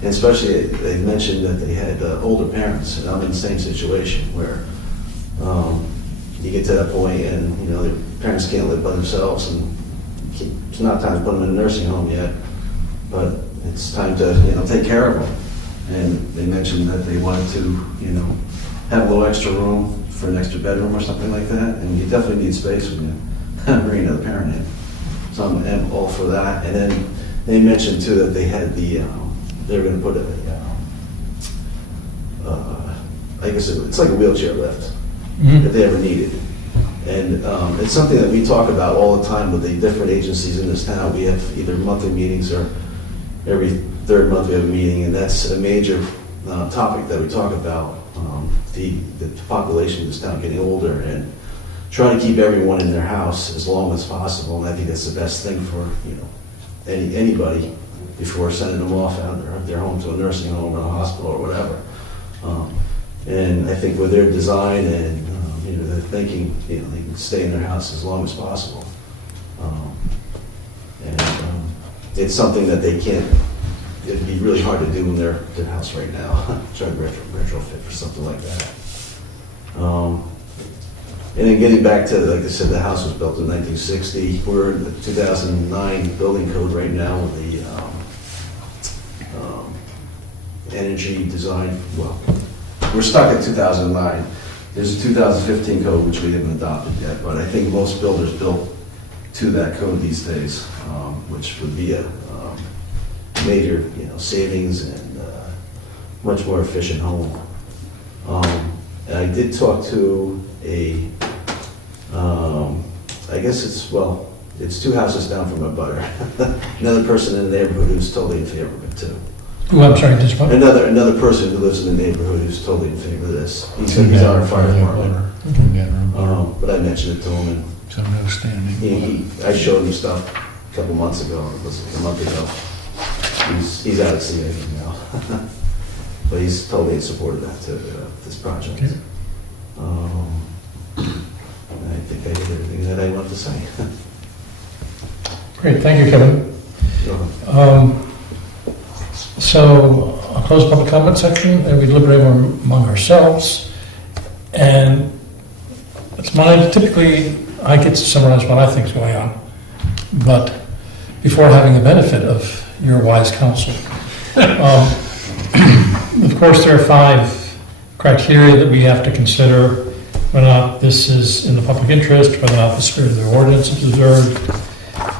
And especially, they mentioned that they had older parents, and I'm in the same situation where you get to that point and, you know, their parents can't live by themselves, and it's not time to put them in a nursing home yet, but it's time to, you know, take care of them. And they mentioned that they wanted to, you know, have a little extra room for an extra bedroom or something like that, and you definitely need space when you bring another parent in. So I'm all for that. And then they mentioned too that they had the, they were going to put I guess it's like a wheelchair lift, if they ever needed. And it's something that we talk about all the time with the different agencies in this town. We have either monthly meetings or every third month we have a meeting, and that's a major topic that we talk about. The population in this town getting older and trying to keep everyone in their house as long as possible. And I think that's the best thing for, you know, anybody before sending them off out of their home to a nursing home or a hospital or whatever. And I think with their design and you know, they're thinking, you know, they can stay in their house as long as possible. It's something that they can't. It'd be really hard to do in their house right now. Try to retrofit for something like that. And then getting back to, like I said, the house was built in 1960. We're in the 2009 building code right now with the energy design. Well, we're stuck at 2009. There's a 2015 code which we haven't adopted yet, but I think most builders built to that code these days, which would be a major, you know, savings and much more efficient home. And I did talk to a, I guess it's two houses down from my butter. Another person in the neighborhood who's totally in favor of it too. Oh, I'm sorry, did you? Another person who lives in the neighborhood who's totally in favor of this. He said he's on our fire department. But I mentioned it to him, and Some understanding. I showed him stuff a couple months ago, it was a month ago. He's out of CA now. But he's totally in support of that, this project. Okay. And I think I did everything that I wanted to say. Great, thank you, Kevin. So I'll close the public comment section and we deliberate among ourselves. And it's typically I get to summarize what I think is going on, but before having the benefit of your wise counsel. Of course, there are 5 criteria that we have to consider: whether or not this is in the public interest, whether or not the spirit of the ordinance is observed,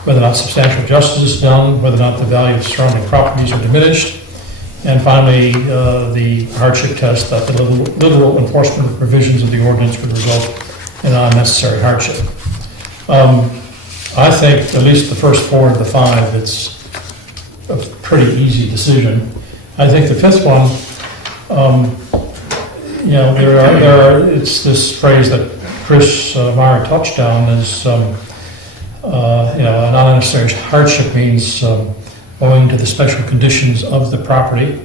whether or not substantial justice is done, whether or not the value of surrounding properties are diminished, and finally, the hardship test, that the literal enforcement of provisions of the ordinance would result in unnecessary hardship. I think at least the first 4 of the 5, it's a pretty easy decision. I think the 5th one, you know, there are, it's this phrase that Chris Meyer touched on is, you know, an unnecessary hardship means owing to the special conditions of the property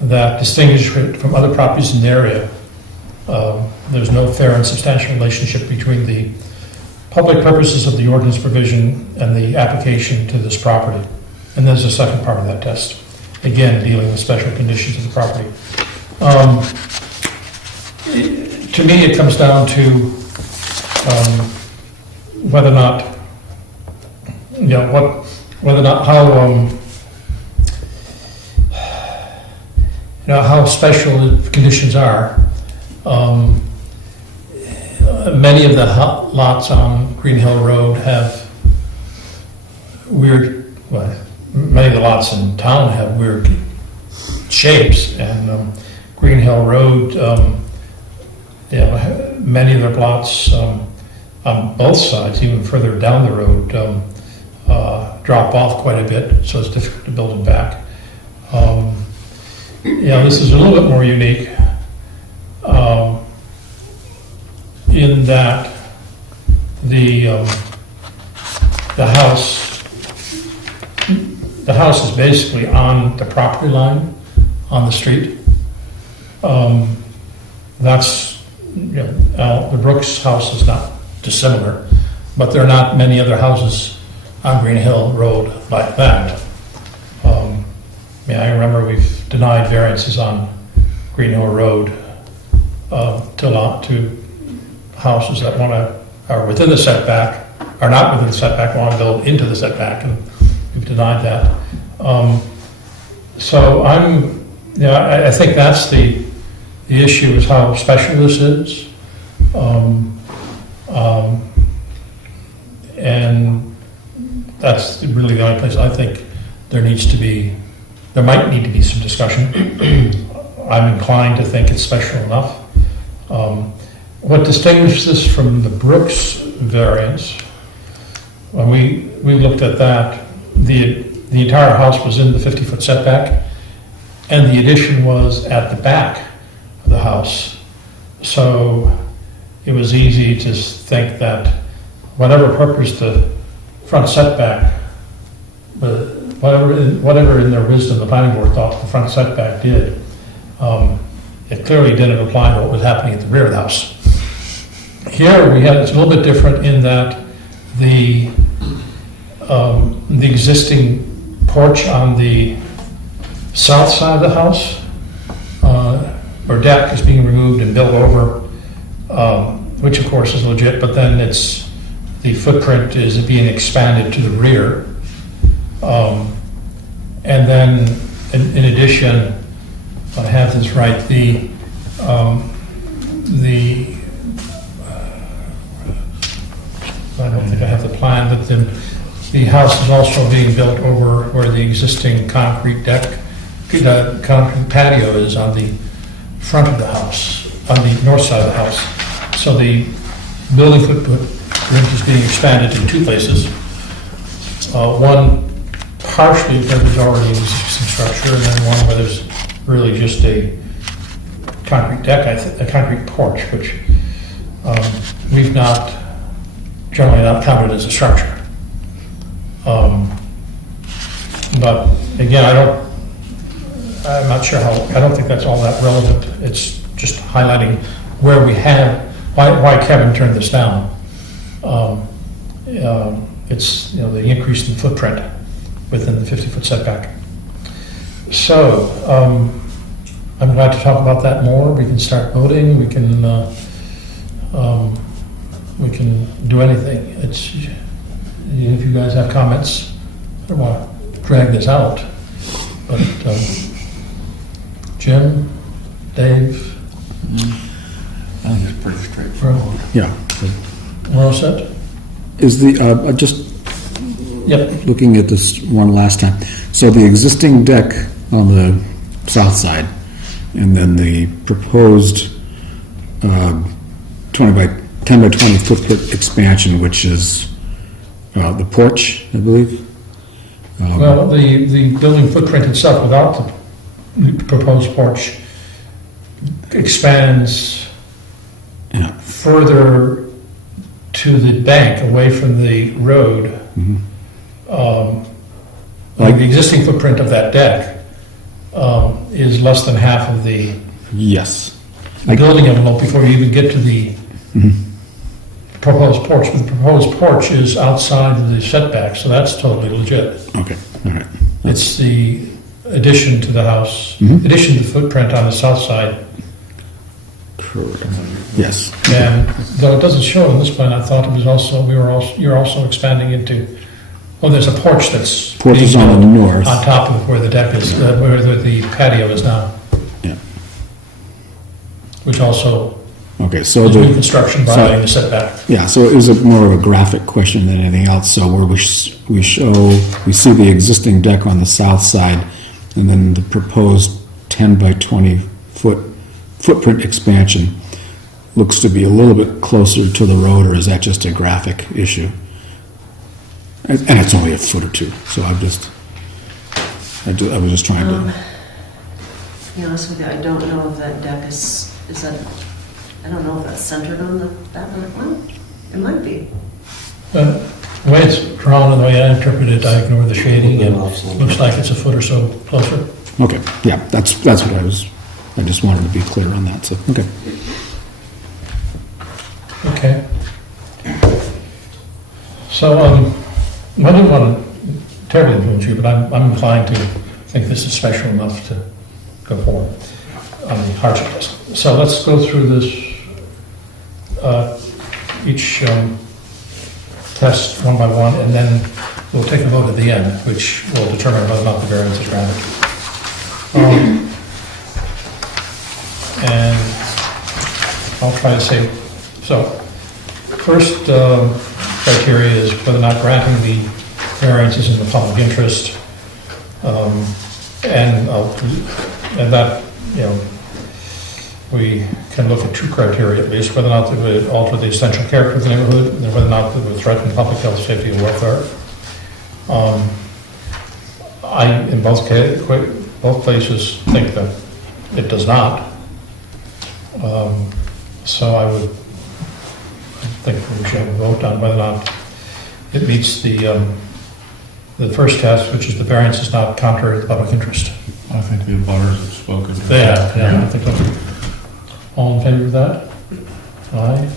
that distinguish it from other properties in the area. There's no fair and substantial relationship between the public purposes of the ordinance provision and the application to this property. And there's a second part of that test, again, dealing with special conditions of the property. To me, it comes down to whether or not, you know, whether or not how special the conditions are. Many of the lots on Green Hill Road have weird, well, many of the lots in town have weird shapes, and Green Hill Road, you know, many of their lots on both sides, even further down the road, drop off quite a bit, so it's difficult to build them back. You know, this is a little bit more unique in that the house is basically on the property line, on the street. That's, you know, the Brooks house is not dissimilar, but there are not many other houses on Green Hill Road like that. I mean, I remember we've denied variances on Green Hill Road to houses that are within the setback, are not within the setback, want to build into the setback, and we've denied that. So I think that's the issue, is how special this is. And that's really the only place I think there might need to be some discussion. I'm inclined to think it's special enough. What distinguishes this from the Brooks variance, when we looked at that, the entire house was in the 50-foot setback, and the addition was at the back of the house. So it was easy to think that whatever purpose the front setback, whatever in their wisdom the planning board thought the front setback did, it clearly didn't apply to what was happening at the rear of the house. Here it's a little bit different in that the existing porch on the south side of the house, or deck, is being removed and built over, which of course is legit, but then the footprint is being expanded to the rear. And then in addition, if I have this right, I don't think I have the plan, but then the house is also being built over where the existing concrete concrete patio is on the front of the house, on the north side of the house. So the building footprint is being expanded in two places. One partially where there's already an existing structure, and then one where there's really just a concrete deck, a concrete porch, which we've generally not counted as a structure. But again, I'm not sure I don't think that's all that relevant. It's just highlighting where we have, why Kevin turned this down. It's, the increase in footprint within the 50-foot setback. So, I'm glad to talk about that more. We can start voting. We can do anything. If you guys have comments, I don't want to drag this out, but Jim, Dave? I think it's pretty straightforward. Yeah. We're all set? Is just Yep. looking at this one last time. So the existing deck on the south side, and then the proposed 10 by 20 footprint expansion, which is the porch, I believe. Well, the building footprint itself without the proposed porch expands Yeah. further to the bank, away from the road. Mhm. Like the existing footprint of that deck is less than half of the Yes. building envelope before you even get to the proposed porch. But the proposed porch is outside of the setback, so that's totally legit. Okay. All right. It's the addition to the house, Mhm. addition to the footprint on the south side. Correct. Yes. And though it doesn't show on this plan, I thought it was also, you're also expanding into, there's a porch that's Porch is being on the built north. on top of where the deck is, where the patio is now. Yeah. Which also Okay. So is new the construction violating the setback. yeah. So it was more of a graphic question than anything else. So where we see the existing deck on the south side, and then the proposed 10 by 20 foot footprint expansion looks to be a little bit closer to the road, or is that just a graphic issue? And it's only a foot or two, so I was just trying to. To be honest with you, I don't know if that deck is that, I don't know if that's centered on that one. It might be. But the way it's drawn and the way I interpret it, I ignore the shading, and it looks like it's a foot or so closer. Okay, yeah, that's what I just wanted to be clear on that, so, okay. Okay. So, I didn't want to terribly influence you, but I'm inclined to think this is special enough to go forward on the hardship test. So let's go through this, each test one by one, and then we'll take a vote at the end, which will determine whether or not the variance is granted. And I'll try to say, so, first criteria is whether or not granting the variance is in the public interest. And that, you know, we can look at two criteria at least, whether or not it would alter the essential character of the neighborhood, and whether or not it would threaten public health, safety, and welfare. I, in both places, think that it does not. So I would think we should have a vote on whether or not it meets the first test, which is the variance is not contrary to the public interest. I think the abutters have spoken. Yeah, I think so. All in favor of that? Aye.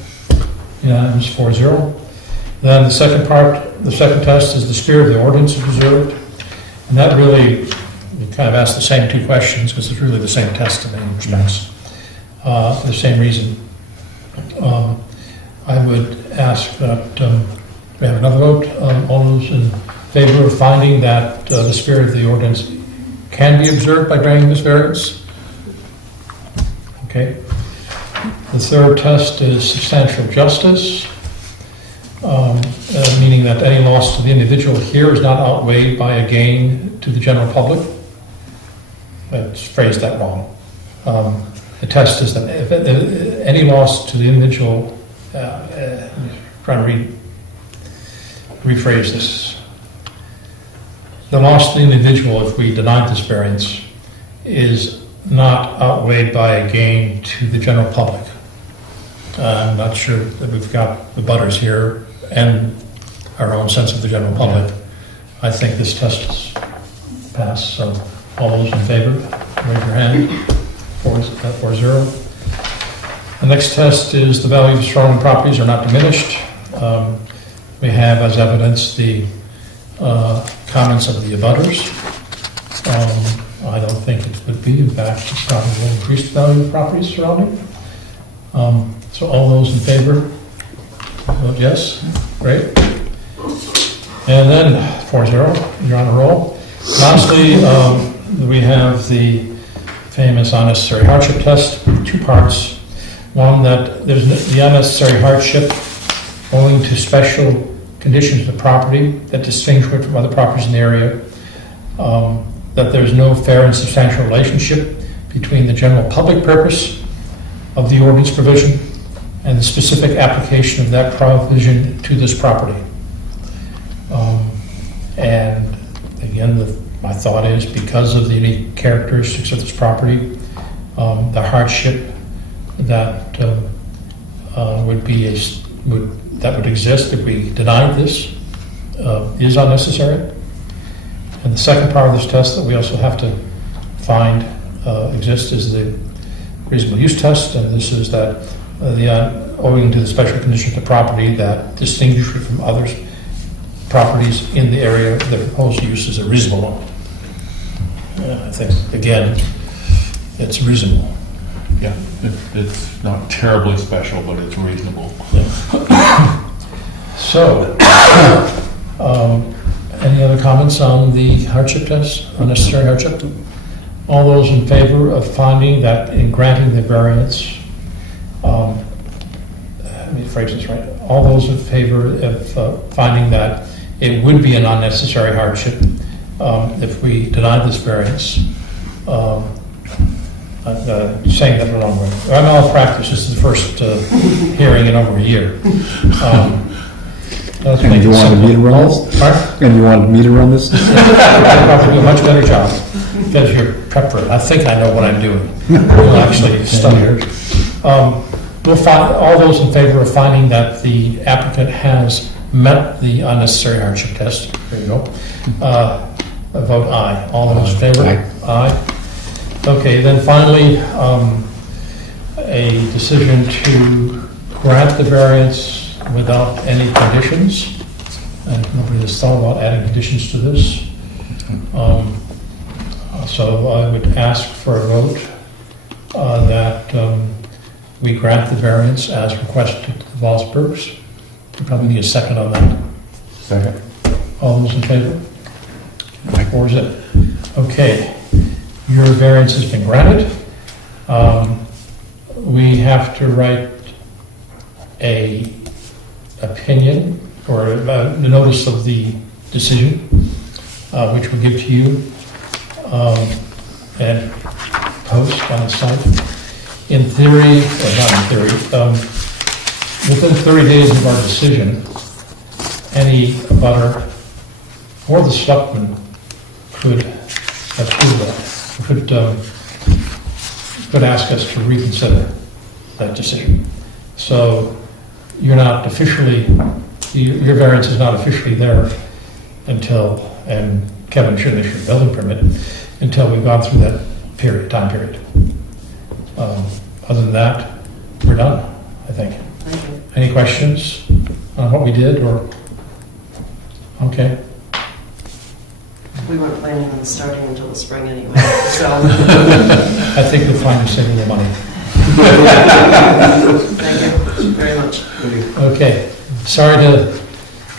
Unanimous, 4-0. Then the second test is the spirit of the ordinance is observed. And that really, we kind of ask the same two questions because it's really the same test in many respects. For the same reason. I would ask that we have another vote. All those in favor of finding that the spirit of the ordinance can be observed by granting this variance? Okay. The third test is substantial justice, meaning that any loss to the individual here is not outweighed by a gain to the general public. Let's phrase that wrong. The test is that if any loss to the individual, trying to rephrase this. The loss to the individual, if we deny this variance, is not outweighed by a gain to the general public. I'm not sure that we've got the butters here and our own sense of the general public. I think this test is passed, so all those in favor, raise your hand. 4-0. The next test is the value of surrounding properties are not diminished. We have as evidence the comments of the abutters. I don't think it would be. In fact, it probably will increase the value of properties surrounding. So all those in favor, vote yes. Great. And then 4-0, you're on a roll. Lastly, we have the famous unnecessary hardship test, two parts. One, that there's the unnecessary hardship owing to special conditions of the property that distinguish it from other properties in the area, that there's no fair and substantial relationship between the general public purpose of the ordinance provision and the specific application of that provision to this property. And again, my thought is because of the unique characteristics of this property, the hardship that would exist if we denied this is unnecessary. And the second part of this test that we also have to find exists is the reasonable use test, and this is that owing to the special condition of the property that distinguish it from other properties in the area, the proposed use is a reasonable one. I think, again, it's reasonable. Yeah, it's not terribly special, but it's reasonable. So, any other comments on the hardship test, unnecessary hardship? All those in favor of finding that in granting the variance, let me phrase this right, all those in favor of finding that it would be an unnecessary hardship if we denied this variance, I'm saying that the wrong way. I'm out of practice. This is the first hearing in over a year. And you wanted me to run this? And you wanted me to run this? I'll probably do a much better job because you're prep for it. I think I know what I'm doing. We'll actually study it. We'll find all those in favor of finding that the applicant has met the unnecessary hardship test. There you go. Vote aye. All those in favor? Aye. Okay, then finally, a decision to grant the variance without any conditions. And nobody has thought about adding conditions to this. So I would ask for a vote that we grant the variance as requested to the Valsburgs. We probably need a second on that. Second. All those in favor? 4-0. Okay, your variance has been granted. We have to write a opinion or the notice of the decision, which we'll give to you and post on the site. In theory, or not in theory, within 30 days of our decision, any abutter or the selectman could approve that, could ask us to reconsider that decision. So you're not officially, your variance is not officially there until, and Kevin should issue a building permit, until we've gone through that time period. Other than that, we're done, I think. Thank you. Any questions on what we did, or? Okay. We weren't planning on starting until the spring anyway, so. I think you'll find you're saving the money. Thank you very much. Okay, sorry to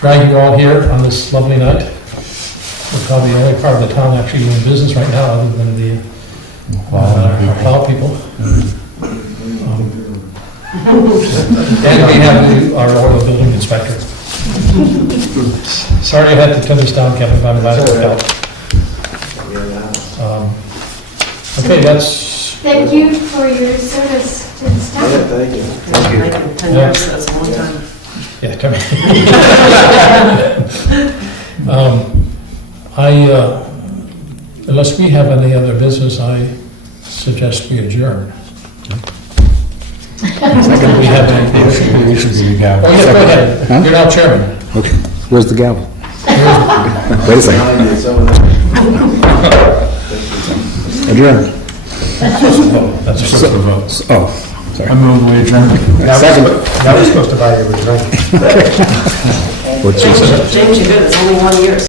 drag you all here on this lovely night. We're probably the only part of the town actually doing business right now, other than the our plow people. And we have our oil building inspector. Sorry I had to turn this down, Kevin, but I'm glad it worked out. Okay, that's, Thank you for your service to the staff. Yeah, thank you. Thank you. 10 years, that's a long time. yeah, tell me. Unless we have any other business, I suggest we adjourn. We have any? We should be gavel. Oh, yeah, go ahead. Huh? You're now chairman. Okay, where's the gavel? Wait a second. Adjourn. That's a Just a vote. Oh, sorry. I move we adjourn. Second. That was supposed to buy you a drink. What's your- James, you're good, it's only 1 year.